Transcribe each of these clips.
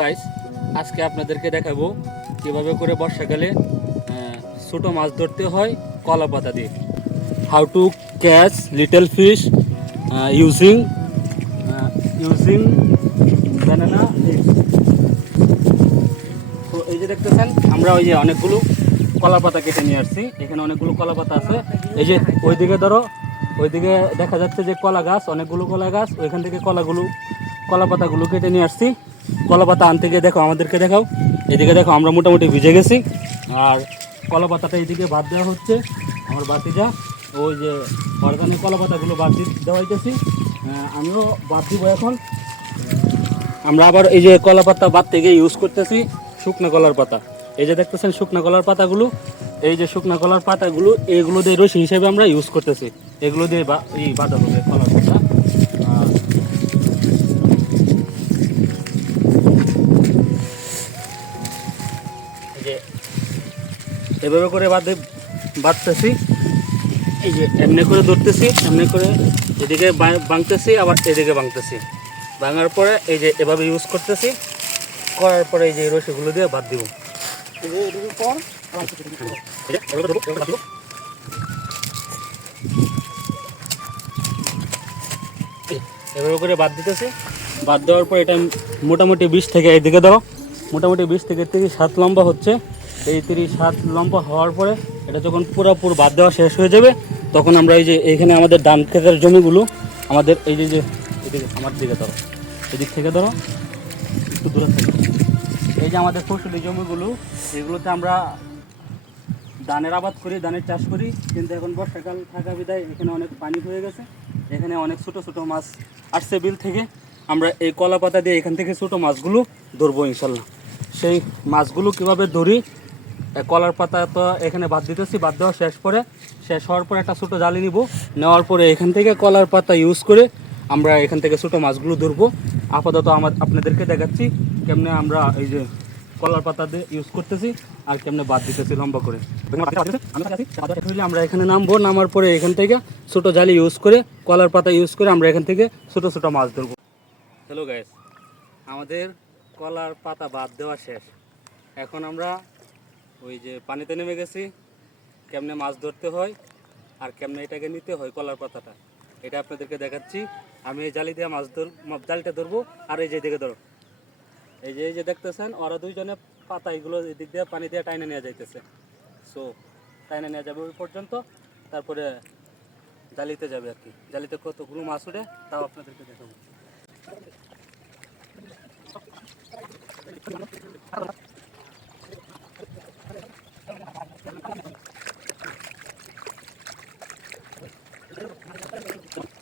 Guys আজকে আপনাদেরকে দেখাবো কীভাবে করে বর্ষাকালে ছোট মাছ ধরতে হয় কলা পাতা দিয়ে। How to catch little fish using using banana তো এই যে দেখতেছেন, আমরা ওই যে অনেকগুলো কলা পাতা কেটে নিয়ে আসছি। এখানে অনেকগুলো কলা পাতা আছে। এই যে ওইদিকে ধরো, ওইদিকে দেখা যাচ্ছে যে কলা গাছ, অনেকগুলো কলা গাছ, ওইখান থেকে কলাগুলো, কলা পাতাগুলো কেটে নিয়ে আসছি। কলা পাতা আনতে গিয়ে দেখো, আমাদেরকে দেখাও। এদিকে দেখো, আমরা মোটামুটি ভিজে গেছি। আর কলা পাতাটা এইদিকে বাদ দেওয়া হচ্ছে। আমার বাতি যা ওই যে অর্গানিক কলা পাতাগুলো বাদ দিয়ে দেওয়াইতেছি আমিও বাদ দিব এখন। আমরা আবার এই যে কলা পাতা বাদ থেকে ইউজ করতেছি, শুকনো কলার পাতা। এই যে দেখতেছেন শুকনো কলার পাতাগুলো, এই যে শুকনো কলার পাতাগুলো, এগুলো দিয়ে রসি হিসেবে আমরা ইউজ করতেছি। এগুলো দিয়ে বা- এই বাঁধা হবে কলার এভাবে করে বাঁধে, বাঁধতেছি। এই যে এমনি করে ধরতেছি, এমনি করে এদিকে বাঁধতেছি, আবার এদিকে বাঁধতেছি। ভাঙার পরে এই যে এভাবে ইউজ করতেছি, করার পরে এই যে এই রসিগুলো দিয়ে বাদ দিব। এভাবে করে বাদ দিতেছি। বাদ দেওয়ার পর এটা মোটামুটি বিশ থেকে এদিকে ধরো। মোটামুটি বিশ থেকে তিরিশ, হাত লম্বা হচ্ছে। এই তিরিশ হাত লম্বা হওয়ার পরে এটা যখন পুরোপুর বাদ দেওয়া শেষ হয়ে যাবে, তখন আমরা এই যে এখানে আমাদের ডান ক্ষেতের জমিগুলো, আমাদের এই যে যে এদিকে আমার দিকে ধরো, এদিক থেকে ধরো, একটু দূরে থেকে এই যে আমাদের ফসলি জমিগুলো, এগুলোতে আমরা ধানের আবাদ করি, ধানের চাষ করি, কিন্তু এখন বর্ষাকাল থাকা বিদায় এখানে অনেক পানি হয়ে গেছে। এখানে অনেক ছোট ছোট মাছ আসছে বিল থেকে। আমরা এই কলা পাতা দিয়ে এখান থেকে ছোট মাছগুলো ধরবো ইনশাল্লাহ। সেই মাছগুলো কীভাবে ধরি কলার পাতা তো এখানে বাদ দিতেছি, বাদ দেওয়া শেষ পরে। শেষ হওয়ার পরে একটা ছোটো জালি নিব। নেওয়ার পরে এখান থেকে কলার পাতা ইউজ করে আমরা এখান থেকে ছোটো মাছগুলো ধরবো। আপাতত আমার আপনাদেরকে দেখাচ্ছি কেমনে আমরা এই যে কলার পাতা দিয়ে ইউজ করতেছি আর কেমনে বাদ দিতেছি লম্বা করে। আমরা এখানে নামবো, নামার পরে এখান থেকে ছোটো জালি ইউজ করে, কলার পাতা ইউজ করে আমরা এখান থেকে ছোটো ছোটো মাছ ধরবো। হ্যালো গাইস আমাদের কলার পাতা বাদ দেওয়া শেষ। এখন আমরা ওই যে পানিতে নেমে গেছি, কেমনে মাছ ধরতে হয় আর কেমনে এটাকে নিতে হয় কলার পাতাটা। এটা আপনাদেরকে দেখাচ্ছি। আমি এই জালি দিয়ে মাছ ধর জালিটা ধরবো আর এই যে দিকে ধরো। এই যে এই যে দেখতেছেন, ওরা দুইজনে পাতা এগুলো এদিক দিয়ে পানি দিয়ে টাইনে নেওয়া যাইতেছে। সো টাইনে নেওয়া যাবে ওই পর্যন্ত, তারপরে জালিতে যাবে আর কি। জালিতে কতগুলো মাছ উঠে তাও আপনাদেরকে দেখাবো।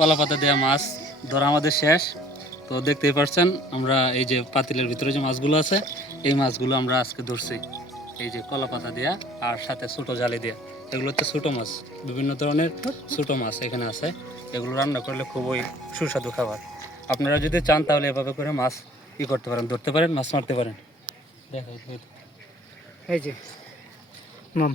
কলা পাতা দেওয়া মাছ ধরা আমাদের শেষ। তো দেখতেই পাচ্ছেন আমরা এই যে পাতিলের ভিতরে যে মাছগুলো আছে, এই মাছগুলো আমরা আজকে ধরছি। এই যে কলা পাতা দেওয়া আর সাথে ছোটো জালি দেওয়া এগুলো হচ্ছে ছোটো মাছ, বিভিন্ন ধরনের ছোটো মাছ এখানে আছে। এগুলো রান্না করলে খুবই সুস্বাদু খাবার। আপনারা যদি চান তাহলে এভাবে করে মাছ ই করতে পারেন, ধরতে পারেন, মাছ মারতে পারেন। দেখো এই যে, মাম।